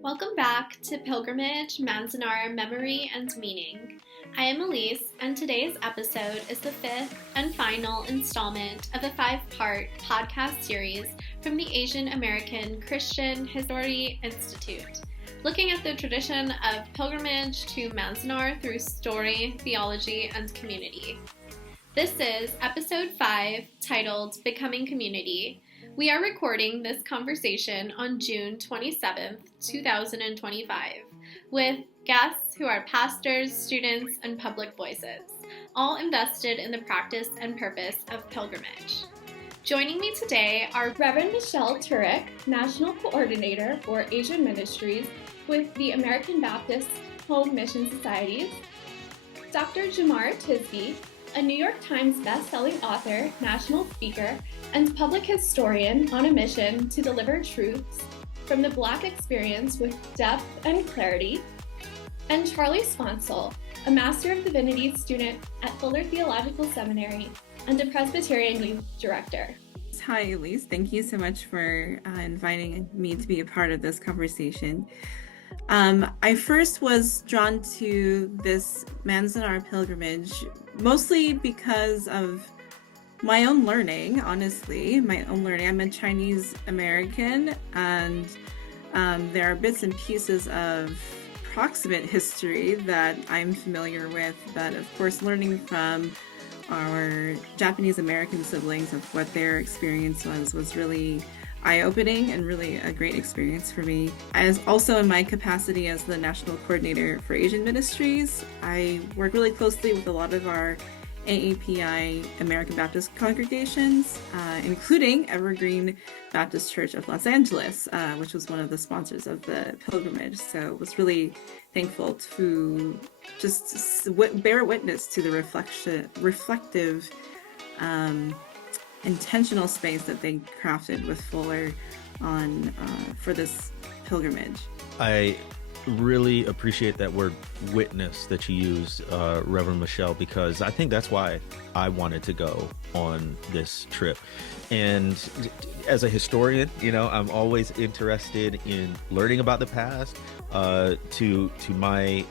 Welcome back to Pilgrimage, Manzanar, Memory, and Meaning. I am Elise, and today's episode is the fifth and final installment of a five-part podcast series from the Asian American Christian History Institute, looking at the tradition of pilgrimage to Manzanar through story, theology, and community. This is episode 5, titled Becoming Community. We are recording this conversation on June 27th, 2025, with guests who are pastors, students, and public voices, all invested in the practice and purpose of pilgrimage. Joining me today are Reverend Michelle Turek, National Coordinator for Asian Ministries with the American Baptist Home Mission Societies, Dr. Jamar Tisby, a New York Times best-selling author, national speaker, and public historian on a mission to deliver truths from the Black experience with depth and clarity, and Charlie Sponsel, a Master of Divinity student at Fuller Theological Seminary and a Presbyterian youth director. Hi, Elise. Thank you so much for inviting me to be a part of this conversation. I first was drawn to this Manzanar pilgrimage mostly because of my own learning, honestly. I'm a Chinese American, and there are bits and pieces of proximate history that I'm familiar with, but of course learning from our Japanese American siblings of what their experience was really eye-opening and really a great experience for me. As also in my capacity as the National Coordinator for Asian Ministries, I work really closely with a lot of our AAPI American Baptist congregations, including Evergreen Baptist Church of Los Angeles, which was one of the sponsors of the pilgrimage. So I was really thankful to just bear witness to the reflective, intentional space that they crafted with Fuller on for this pilgrimage. I really appreciate that word witness that you use, Reverend Michelle, because I think that's why I wanted to go on this trip. And as a historian, I'm always interested in learning about the past. To my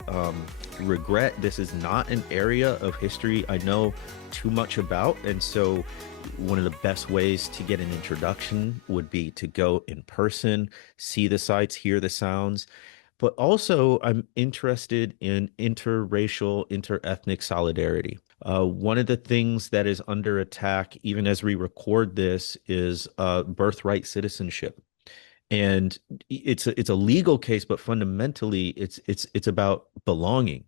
regret, this is not an area of history I know too much about. And so one of the best ways to get an introduction would be to go in person, see the sights, hear the sounds. But also, I'm interested in interracial, interethnic solidarity. One of the things that is under attack, even as we record this, is birthright citizenship. And it's a legal case, but fundamentally, it's about belonging.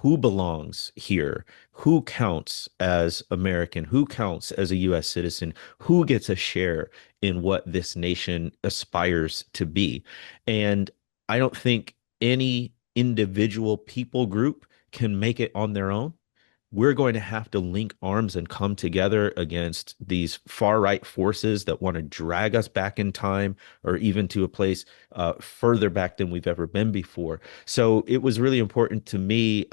Who belongs here? Who counts as American? Who counts as a U.S. citizen? Who gets a share in what this nation aspires to be? And I don't think any individual people group can make it on their own. We're going to have to link arms and come together against these far-right forces that want to drag us back in time, or even to a place further back than we've ever been before. So it was really important to me,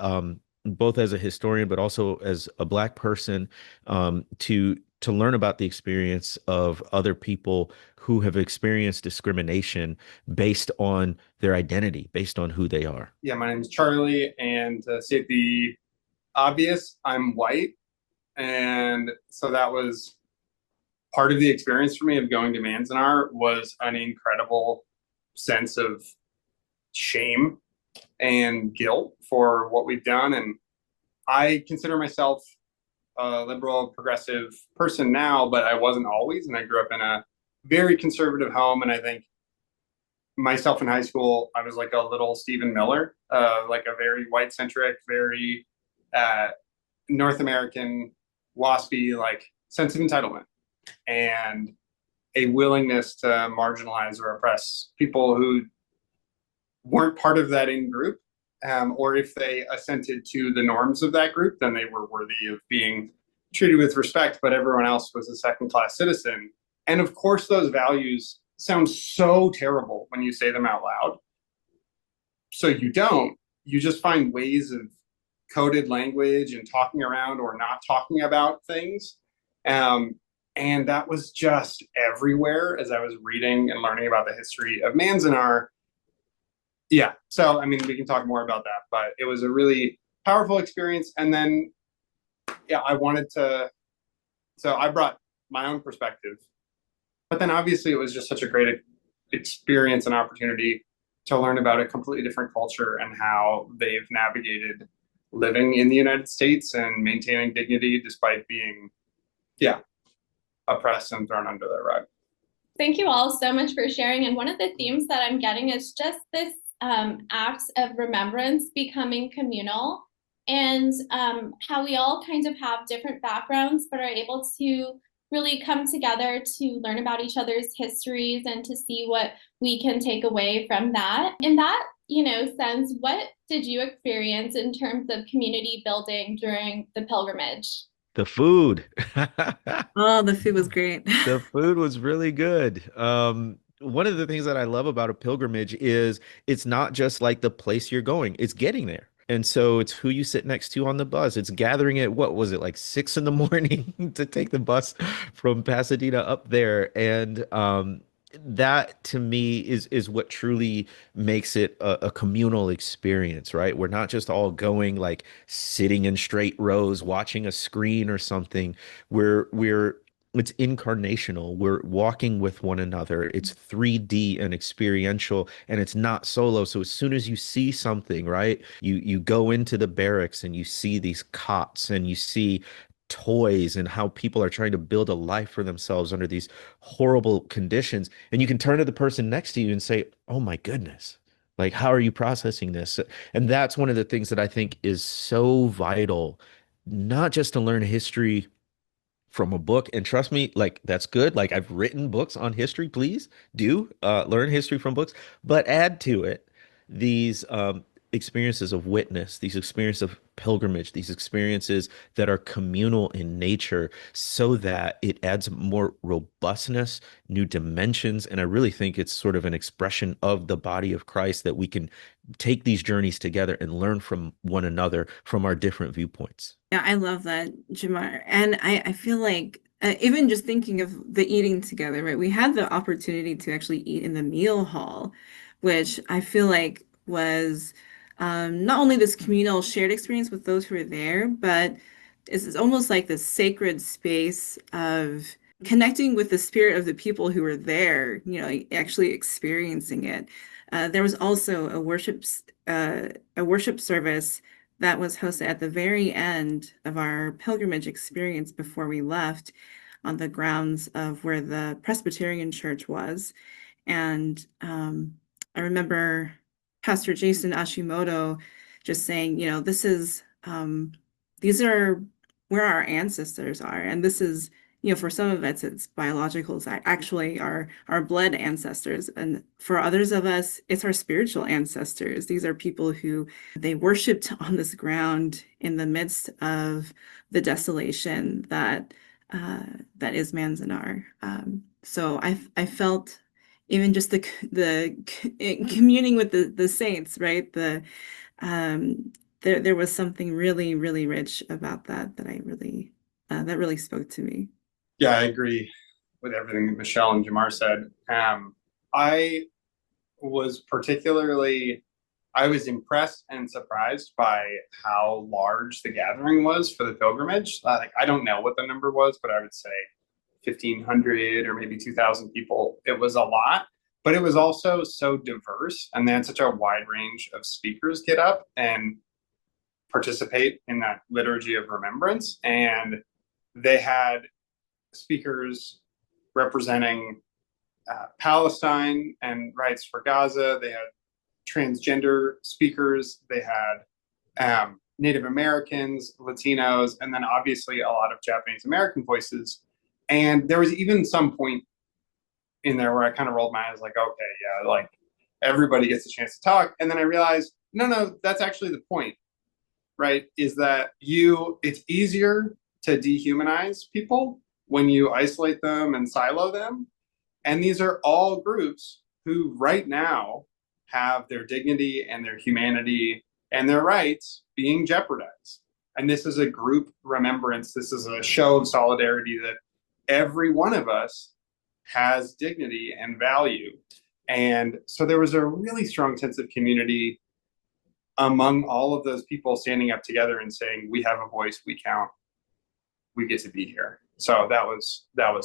both as a historian, but also as a Black person, to learn about the experience of other people who have experienced discrimination based on their identity, based on who they are. Yeah, my name is Charlie, and to state the obvious, I'm white. And so that was part of the experience for me of going to Manzanar, was an incredible sense of shame and guilt for what we've done. And I consider myself a liberal, progressive person now, but I wasn't always. And I grew up in a very conservative home. And I think myself in high school, I was like a little Stephen Miller, like a very white-centric, very North American, waspy, like sense of entitlement and a willingness to marginalize or oppress people who weren't part of that in group, or if they assented to the norms of that group, then they were worthy of being treated with respect, but everyone else was a second-class citizen. And of course, those values sound so terrible when you say them out loud. So you just find ways of coded language and talking around or not talking about things. And that was just everywhere as I was reading and learning about the history of Manzanar. Yeah. So, I mean, we can talk more about that, but it was a really powerful experience. And then, yeah, so I brought my own perspective, but then obviously it was just such a great experience and opportunity to learn about a completely different culture and how they've navigated living in the United States and maintaining dignity despite being, yeah, oppressed and thrown under the rug. Thank you all so much for sharing. And one of the themes that I'm getting is just this act of remembrance becoming communal, and how we all kind of have different backgrounds, but are able to really come together to learn about each other's histories and to see what we can take away from that. In that, sense, what did you experience in terms of community building during the pilgrimage? The food. Oh, the food was great. The food was really good. One of the things that I love about a pilgrimage is it's not just like the place you're going, it's getting there. And so it's who you sit next to on the bus. It's gathering at, what was it, like 6 in the morning to take the bus from Pasadena up there. And that to me is what truly makes it a communal experience, right? We're not just all going like sitting in straight rows watching a screen or something. We're it's incarnational. We're walking with one another. It's 3D and experiential, and it's not solo. So as soon as you see something, right, you go into the barracks and you see these cots and you see toys and how people are trying to build a life for themselves under these horrible conditions. And you can turn to the person next to you and say, "Oh my goodness. Like, how are you processing this?" And that's one of the things that I think is so vital, not just to learn history from a book. And trust me, like that's good. Like I've written books on history. Please do learn history from books, but add to it these experiences of witness, these experiences of pilgrimage, these experiences that are communal in nature, so that it adds more robustness, new dimensions. And I really think it's sort of an expression of the body of Christ, that we can take these journeys together and learn from one another from our different viewpoints. Yeah, I love that, Jamar. And I feel like even just thinking of the eating together, right? We had the opportunity to actually eat in the meal hall, which I feel like was not only this communal shared experience with those who were there, but it's almost like this sacred space of connecting with the spirit of the people who were there, actually experiencing it. There was also a worship service that was hosted at the very end of our pilgrimage experience before we left, on the grounds of where the Presbyterian Church was. And I remember Pastor Jason Ashimoto just saying, these are where our ancestors are. And this is, for some of us, it's biological, it's actually our blood ancestors. And for others of us, it's our spiritual ancestors. These are people who they worshiped on this ground in the midst of the desolation that is Manzanar. So I felt even just the communing with the saints, right? There was something really, really rich about that I really that really spoke to me. Yeah, I agree with everything that Michelle and Jamar said. I was I was impressed and surprised by how large the gathering was for the pilgrimage. Like, I don't know what the number was, but I would say 1,500 or maybe 2,000 people. It was a lot, but it was also so diverse, and then such a wide range of speakers get up and participate in that liturgy of remembrance. And they had speakers representing Palestine and rights for Gaza. They had transgender speakers. They had Native Americans, Latinos, and then obviously a lot of Japanese American voices. And there was even some point in there where I kind of rolled my eyes, like, okay, yeah, like everybody gets a chance to talk. And then I realized, no, that's actually the point, right? Is that it's easier to dehumanize people when you isolate them and silo them. And these are all groups who right now have their dignity and their humanity and their rights being jeopardized. And this is a group remembrance. This is a show of solidarity that every one of us has dignity and value. And so there was a really strong sense of community among all of those people standing up together and saying, we have a voice, we count, we get to be here. So that was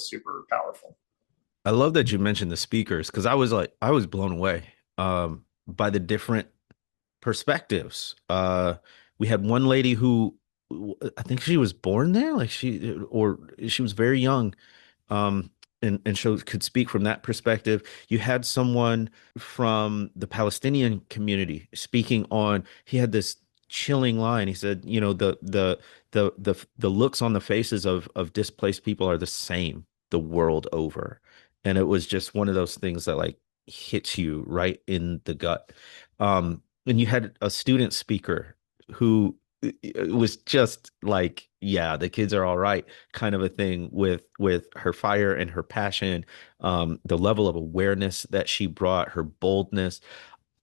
super powerful. I love that you mentioned the speakers because I was blown away by the different perspectives. We had one lady who I think she was born there, like she was very young, um, and could speak from that perspective. You had someone from the Palestinian community speaking on. He had this chilling line. He said, you know, the looks on the faces of displaced people are the same the world over, and it was just one of those things that like hits you right in the gut. And you had a student speaker who it was just like, yeah, the kids are all right, kind of a thing with her fire and her passion, the level of awareness that she brought, her boldness.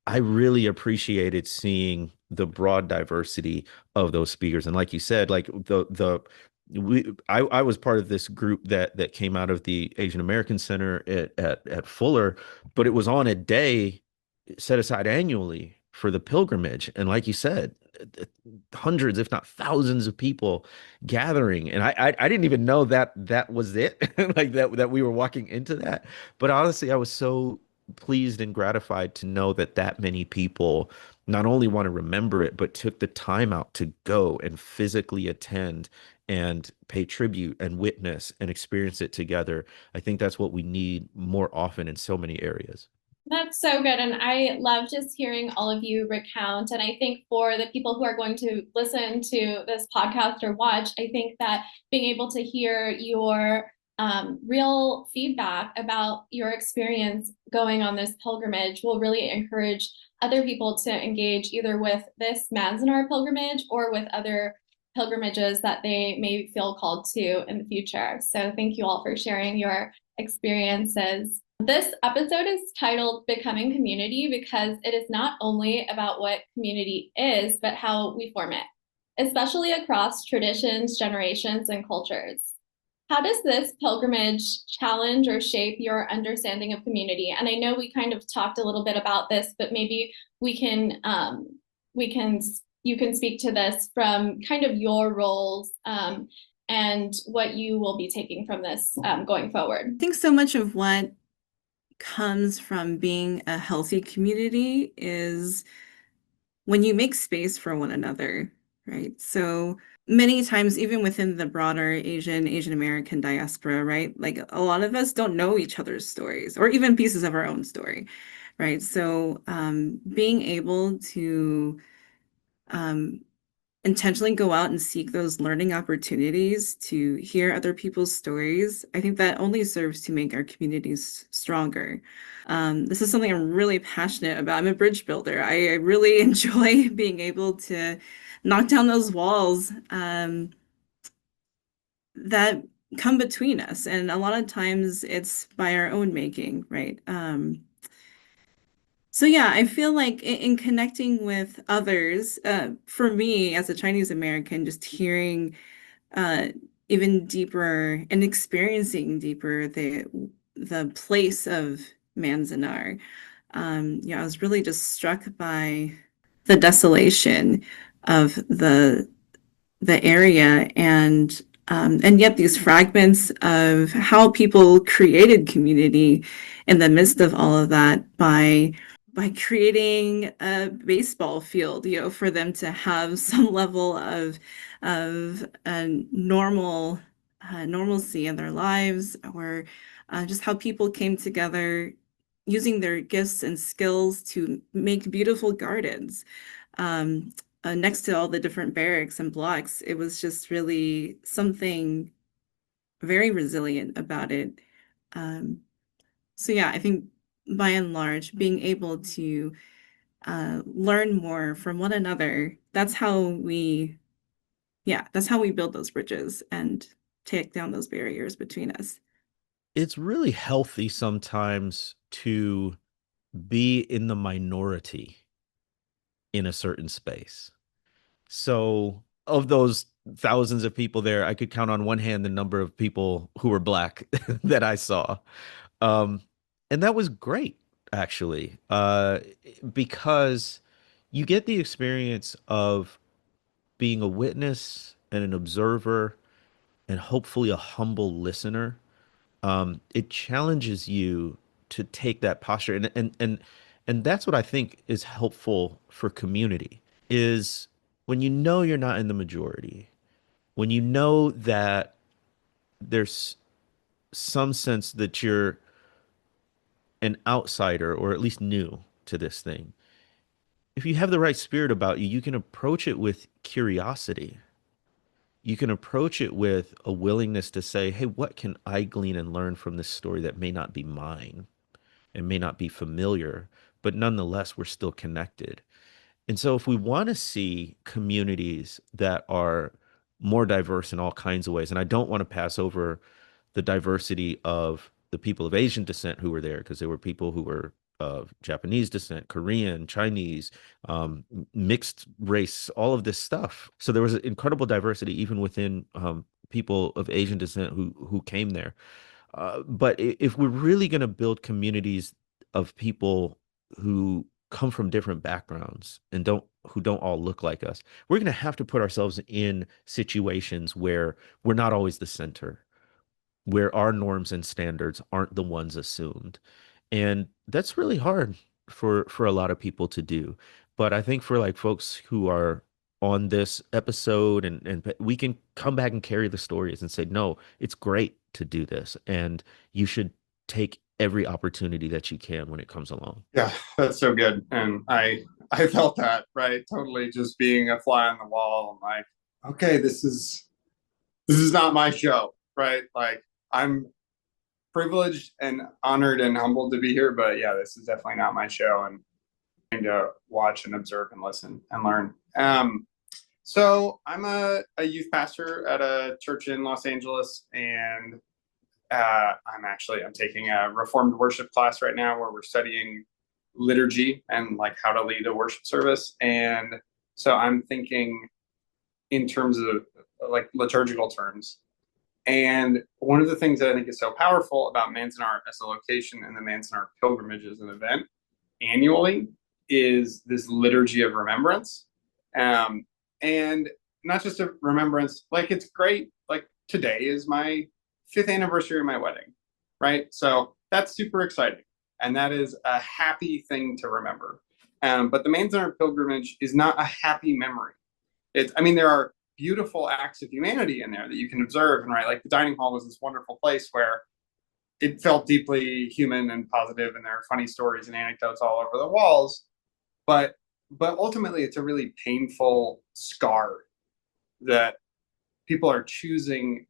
I really appreciated seeing the broad diversity of those speakers. And like you said, like I was part of this group that came out of the Asian American Center at Fuller, but it was on a day set aside annually for the pilgrimage. And like you said, hundreds, if not thousands of people gathering. And I didn't even know that that was it, like that we were walking into that. But honestly, I was so pleased and gratified to know that that many people not only want to remember it, but took the time out to go and physically attend and pay tribute and witness and experience it together. I think that's what we need more often in so many areas. That's so good. And I love just hearing all of you recount. And I think for the people who are going to listen to this podcast or watch, I think that being able to hear your real feedback about your experience going on this pilgrimage will really encourage other people to engage either with this Manzanar pilgrimage or with other pilgrimages that they may feel called to in the future. So thank you all for sharing your experiences. This episode is titled Becoming Community because it is not only about what community is, but how we form it, especially across traditions, generations, and cultures. How does this pilgrimage challenge or shape your understanding of community? And I know we kind of talked a little bit about this, but maybe we can you can speak to this from kind of your roles and what you will be taking from this going forward. I think so much of what comes from being a healthy community is when you make space for one another, right? So many times, even within the broader Asian American diaspora, right? Like a lot of us don't know each other's stories or even pieces of our own story, right? So being able to intentionally go out and seek those learning opportunities to hear other people's stories, I think that only serves to make our communities stronger. This is something I'm really passionate about. I'm a bridge builder. I really enjoy being able to knock down those walls that come between us. And a lot of times it's by our own making, right? So yeah, I feel like in connecting with others, for me as a Chinese American, just hearing uh, even deeper and experiencing deeper the place of Manzanar. Yeah, I was really just struck by the desolation of the area and yet these fragments of how people created community in the midst of all of that by creating a baseball field, you know, for them to have some level of normalcy in their lives, or just how people came together using their gifts and skills to make beautiful gardens um, next to all the different barracks and blocks. It was just really something very resilient about it. Um, so yeah, I think by and large, being able to learn more from one another, that's how we build those bridges and take down those barriers between us. It's really healthy sometimes to be in the minority in a certain space. So, of those thousands of people there, I could count on one hand the number of people who were Black that I saw. Um, and that was great. actually, because you get the experience of being a witness and an observer and hopefully a humble listener. It challenges you to take that posture, and that's what I think is helpful for community is when you know you're not in the majority, when you know that there's some sense that you're an outsider or at least new to this thing. If you have the right spirit about you, you can approach it with curiosity. You can approach it with a willingness to say, hey, what can I glean and learn from this story that may not be mine and may not be familiar, but nonetheless, we're still connected. And so, if we want to see communities that are more diverse in all kinds of ways, and I don't want to pass over the diversity of the people of Asian descent who were there, because there were people who were of Japanese descent, Korean, Chinese, mixed race, all of this stuff. So there was incredible diversity even within people of Asian descent who came there. But if we're really going to build communities of people who come from different backgrounds and don't all look like us, we're going to have to put ourselves in situations where we're not always the center, where our norms and standards aren't the ones assumed. And that's really hard for a lot of people to do. But I think for like folks who are on this episode and we can come back and carry the stories and say, no, it's great to do this. And you should take every opportunity that you can when it comes along. Yeah, that's so good. And I felt that, right? Totally just being a fly on the wall. I'm like, okay, this is not my show, right? Like I'm privileged and honored and humbled to be here, but yeah, this is definitely not my show. And to watch and observe and listen and learn. So I'm a youth pastor at a church in Los Angeles, and I'm taking a Reformed worship class right now where we're studying liturgy and like how to lead a worship service. And so I'm thinking in terms of like liturgical terms. And one of the things that I think is so powerful about Manzanar as a location and the Manzanar pilgrimage as an event annually is this liturgy of remembrance. And not just a remembrance, like it's great. Like today is my 5th anniversary of my wedding, right? So that's super exciting. And that is a happy thing to remember. But the Manzanar pilgrimage is not a happy memory. There are beautiful acts of humanity in there that you can observe. And right, like the dining hall was this wonderful place where it felt deeply human and positive, and there are funny stories and anecdotes all over the walls. But ultimately, it's a really painful scar that people are choosing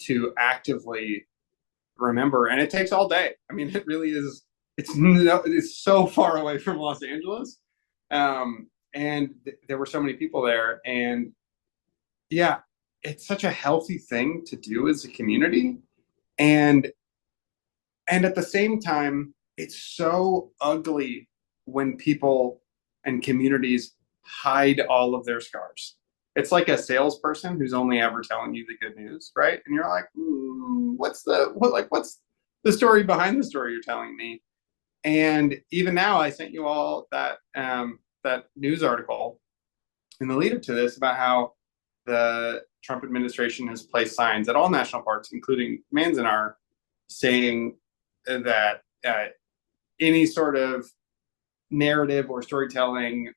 to actively remember, and it takes all day. I mean, it really is. It's so far away from Los Angeles, and there were so many people there, and yeah, it's such a healthy thing to do as a community, and at the same time, it's so ugly when people and communities hide all of their scars. It's like a salesperson who's only ever telling you the good news, right? And you're like, what's the story behind the story you're telling me? And even now, I sent you all that news article in the lead up to this about how the Trump administration has placed signs at all national parks, including Manzanar, saying that any sort of narrative or storytelling,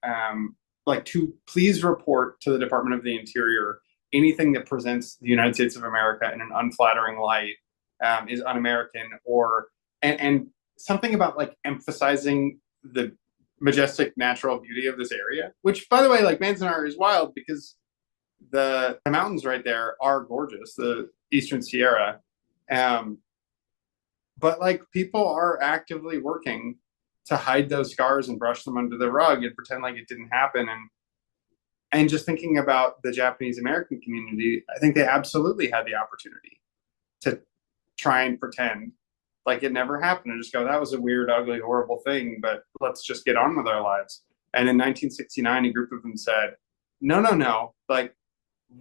like to please report to the Department of the Interior anything that presents the United States of America in an unflattering light is un-American, and something about like emphasizing the majestic natural beauty of this area, which by the way, like Manzanar is wild because the mountains right there are gorgeous, the Eastern Sierra. But like people are actively working to hide those scars and brush them under the rug and pretend like it didn't happen. And just thinking about the Japanese American community, I think they absolutely had the opportunity to try and pretend like it never happened and just go, that was a weird, ugly, horrible thing, but let's just get on with our lives. And in 1969, a group of them said, no, like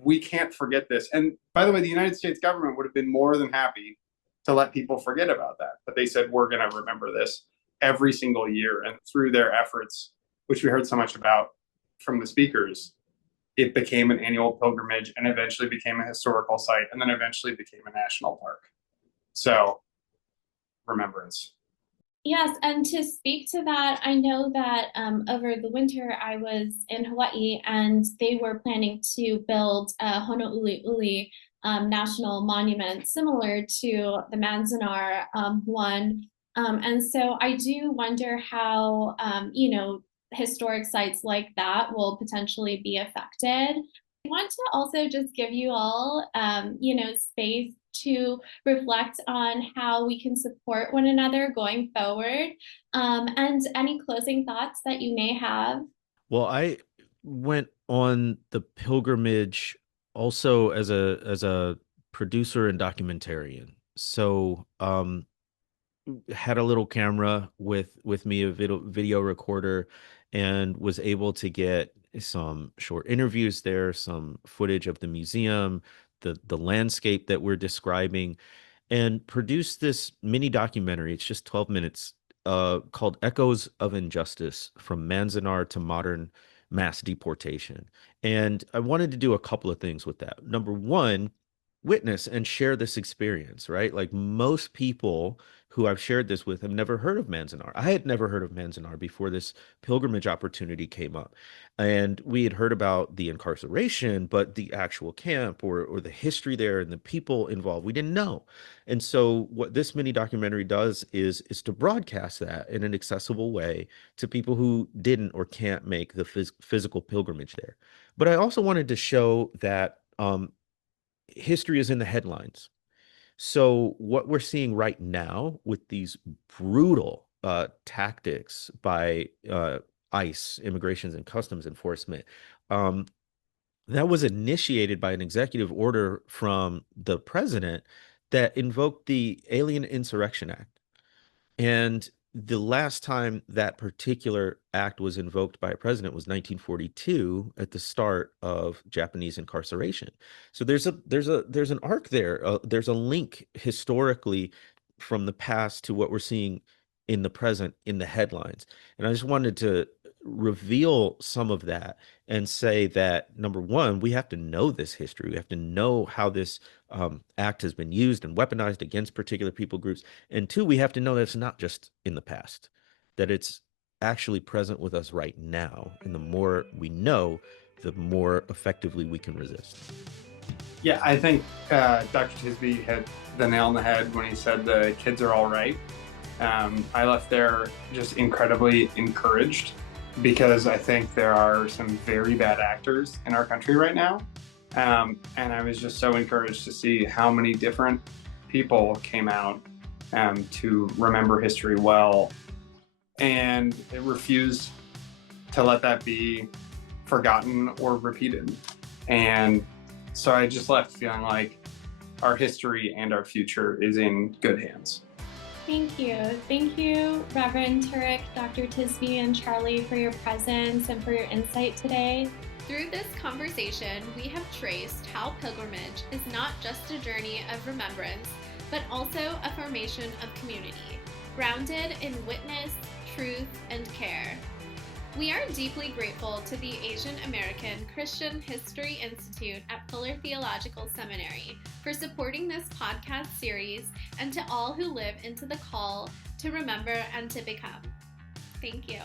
we can't forget this. And by the way, the United States government would have been more than happy to let people forget about that. But they said, we're going to remember this. every single year. And through their efforts, which we heard so much about from the speakers, it became an annual pilgrimage and eventually became a historical site and then eventually became a national park. So, remembrance. Yes, and to speak to that, I know that over the winter I was in Hawaii and they were planning to build a Honouliuli national monument similar to the Manzanar one. And so I do wonder how, historic sites like that will potentially be affected. I want to also just give you all, space to reflect on how we can support one another going forward, and any closing thoughts that you may have. Well, I went on the pilgrimage also as a producer and documentarian. So, had a little camera with me, a video recorder, and was able to get some short interviews there, some footage of the museum, the landscape that we're describing, and produced this mini documentary. It's just 12 minutes, called Echoes of Injustice: From Manzanar to Modern Mass Deportation. And I wanted to do a couple of things with that. Number one, witness and share this experience, right? Like, most people who I've shared this with have never heard of Manzanar. I had never heard of Manzanar before this pilgrimage opportunity came up. And we had heard about the incarceration, but the actual camp or the history there and the people involved, we didn't know. And so what this mini documentary does is to broadcast that in an accessible way to people who didn't or can't make the physical pilgrimage there. But I also wanted to show that history is in the headlines. So what we're seeing right now with these brutal tactics by ICE, Immigrations and Customs Enforcement, that was initiated by an executive order from the president that invoked the Alien Insurrection Act. And the last time that particular act was invoked by a president was 1942, at the start of Japanese incarceration. So there's an arc there. There's a link historically from the past to what we're seeing in the present in the headlines. And I just wanted to reveal some of that and say that, number one, we have to know this history. We have to know how this act has been used and weaponized against particular people groups. And two, we have to know that it's not just in the past, that it's actually present with us right now. And the more we know, the more effectively we can resist. Yeah, I think Dr. Tisby hit the nail on the head when he said the kids are all right. I left there just incredibly encouraged, because I think there are some very bad actors in our country right now. And I was just so encouraged to see how many different people came out to remember history well, and it refused to let that be forgotten or repeated. And so I just left feeling like our history and our future is in good hands. Thank you. Thank you, Reverend Turek, Dr. Tisby, and Charlie, for your presence and for your insight today. Through this conversation, we have traced how pilgrimage is not just a journey of remembrance, but also a formation of community, grounded in witness, truth, and care. We are deeply grateful to the Asian American Christian History Institute at Fuller Theological Seminary for supporting this podcast series, and to all who live into the call to remember and to become. Thank you.